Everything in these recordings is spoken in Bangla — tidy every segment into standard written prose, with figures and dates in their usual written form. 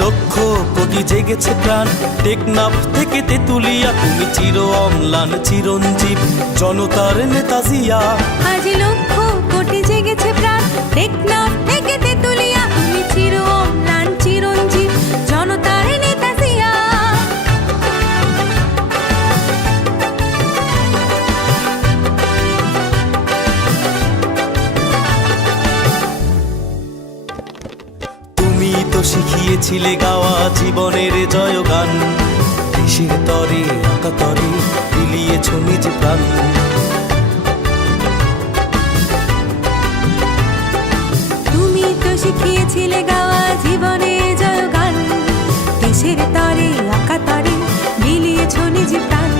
লক্ষ কোটি জেগেছে প্রাণ, টেকনাফ থেকে তেতুলিয়া, তুমি চির অম্লান চিরঞ্জীব জনতার নেতা জিয়া। আজ লক্ষ কোটি জেগেছে প্রাণ, টেকনাফ থেকে তেতুলিয়া, তুমি চির অম্লান চিরঞ্জীব জনতার নেতা জিয়া। তুমি তো শিখিয়েছিলে গাওয়া জীবনের জয়গান, দেশের তরে আকাতরে বিলিয়েছ নিজ প্রাণ। তুমি তো শিখিয়েছিলে গাওয়া জীবনের জয়গান, দেশের তরে আকাতরে বিলিয়েছ নিজ প্রাণ।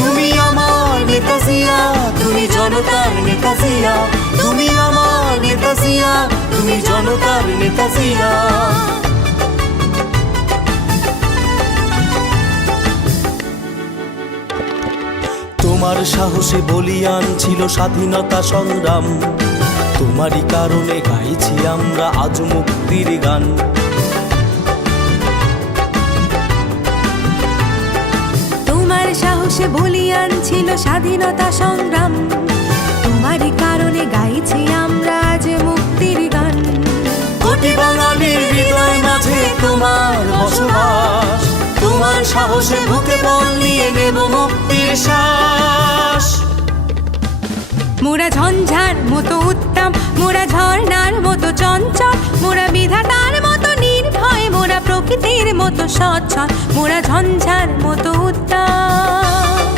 তুমি আমার নেতা জিয়া, তুমি জনতার নেতা জিয়া, তুমি আমার নেতা জিয়া, তুমি জনতার নেতা জিয়া। তোমার সাহসে বলিয়ান ছিল স্বাধীনতা সংগ্রাম, তোমারই কারণে গাইছি আমরা আজ মুক্তির গান। তোমার সাহসে বলিয়ান ছিল স্বাধীনতা সংগ্রাম, তোমারই কারণে গাইছি আমরা আজ মুক্তির গান। কোটি বাঙালির হৃদয় মাঝে তোমার বসবাস, তোমার সাহসে বুকে বল নিয়ে নেব মুক্তির শ্বাস। মোরা ঝঞ্ঝার মতো উত্তম, মোরা ঝর্ণার মতো চঞ্চল, মোরা বিধাতার মতো নির্ভয়, মোরা প্রকৃতির মতো সচ্ছল, মোরা ঝঞ্ঝার মতো উত্তম।